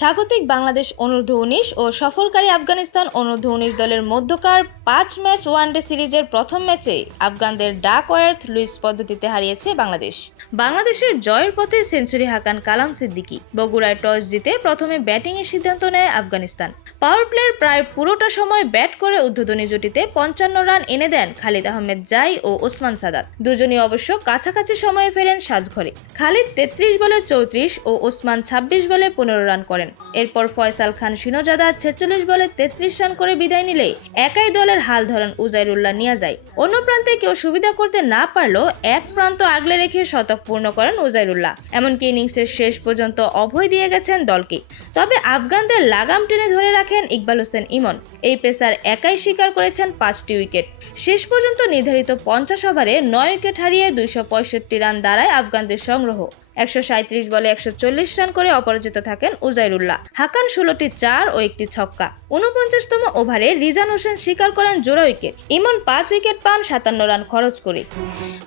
স্বাগতিক বাংলাদেশ অনূর্ধ্ব-19 ও সফরকারী আফগানিস্তান অনূর্ধ্ব-19 দলের মধ্যকার 5 ম্যাচ ওয়ানডে সিরিজের প্রথম ম্যাচে আফগানদের ডাকওয়ার্থ লুইস পদ্ধতিতে হারিয়েছে বাংলাদেশ। বাংলাদেশের জয়ের পথে সেঞ্চুরি হাঁকান কালাম সিদ্দিকী। বগুড়ায় টস জিতে প্রথমে ব্যাটিংয়ের সিদ্ধান্ত নেয় আফগানিস্তান। পাওয়ার প্লের প্রায় পুরোটা সময় ব্যাট করে উদ্বোধনী জুটিতে 55 রান এনে দেন খালিদ আহমেদ জাই ও ওসমান সাদাত। দুজনই অবশ্য কাছাকাছি সময়ে ফেরেন সাজঘরে। খালিদ 33 বলে 34 ও ওসমান 26 বলে 15 রান করেন। এরপর ফয়সাল খান শিনোজাদা 46 বলে 33 রান করে বিদায় নিলে একাই দলের হাল ধরেন উজাইরুল্লাহ নিয়াজাই। অন্য প্রান্তে কেউ সুবিধা করতে না পারলেও এক প্রান্ত আগলে রেখে শতক পূর্ণ করেন উজাইরুল্লাহ। এমনকি ইনিংসের শেষ পর্যন্ত অভয় দিয়ে গেছেন দলকে। তবে আফগানদের লাগাম টেনে ধরে রাখেন ইকবাল হোসেন ইমন। এই পেসার একাই শিকার করেছেন 5টি উইকেট। শেষ পর্যন্ত নির্ধারিত 50 ওভারে 9 উইকেট হারিয়ে 265 রান দাঁড়ায় আফগানদের সংগ্রহ। 137 বলে 140 রান করে অপরাজিত থাকেন উজাইরুল্লাহ। হাকান 16টি 4 ও একটি ছক্কা। 49তম ওভারে রিজান হোসেন শিকার করেন জোড়া উইকেট। ইমন 5 উইকেট পান 57 রান খরচ করে।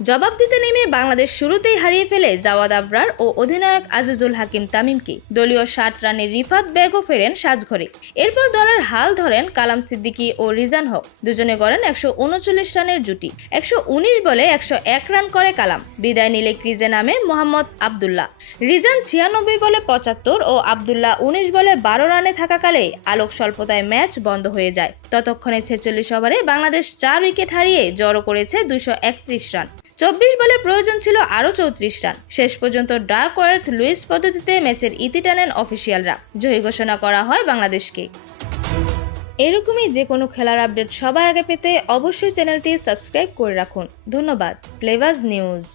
জবাব দিতে নেমে বাংলাদেশ শুরুতেই হারিয়ে ফেলে জাওয়াদ আবরার ও অধিনায়ক আজিজুল হাকিম তামিমকে। দলীয় 60 রানে রিফাত বেগও ফেরেন সাজঘরে। এরপর দলের হাল ধরেন কালাম সিদ্দিকী ও রিজান হক। দুজনে গড়েন 139 রানের জুটি। 119 বলে 101 রান করে কালাম। বিদায় নিলে ক্রিজে নামে মোহাম্মদ আব্দুল্লাহ। রিজান 96 বলে 75 ও আব্দুল্লাহ 19 বলে 12 রানে থাকাকালে আলোক স্বল্পতায় ম্যাচ বন্ধ হয়ে যায়। ততক্ষণে 46 ওভারে বাংলাদেশ 4 উইকেট হারিয়ে জড়ো করেছে 231 রান। 24 বলে প্রয়োজন ছিল আরও 34 রান। শেষ পর্যন্ত ডাকওয়ার্থ লুইস পদ্ধতিতে ম্যাচের ইতি টানেন অফিসিয়ালরা। জয়ী ঘোষণা করা হয় বাংলাদেশকে। এরকমই যে কোনো খেলার আপডেট সবার আগে পেতে অবশ্যই চ্যানেলটি সাবস্ক্রাইব করে রাখুন। ধন্যবাদ। প্লেবাজ নিউজ।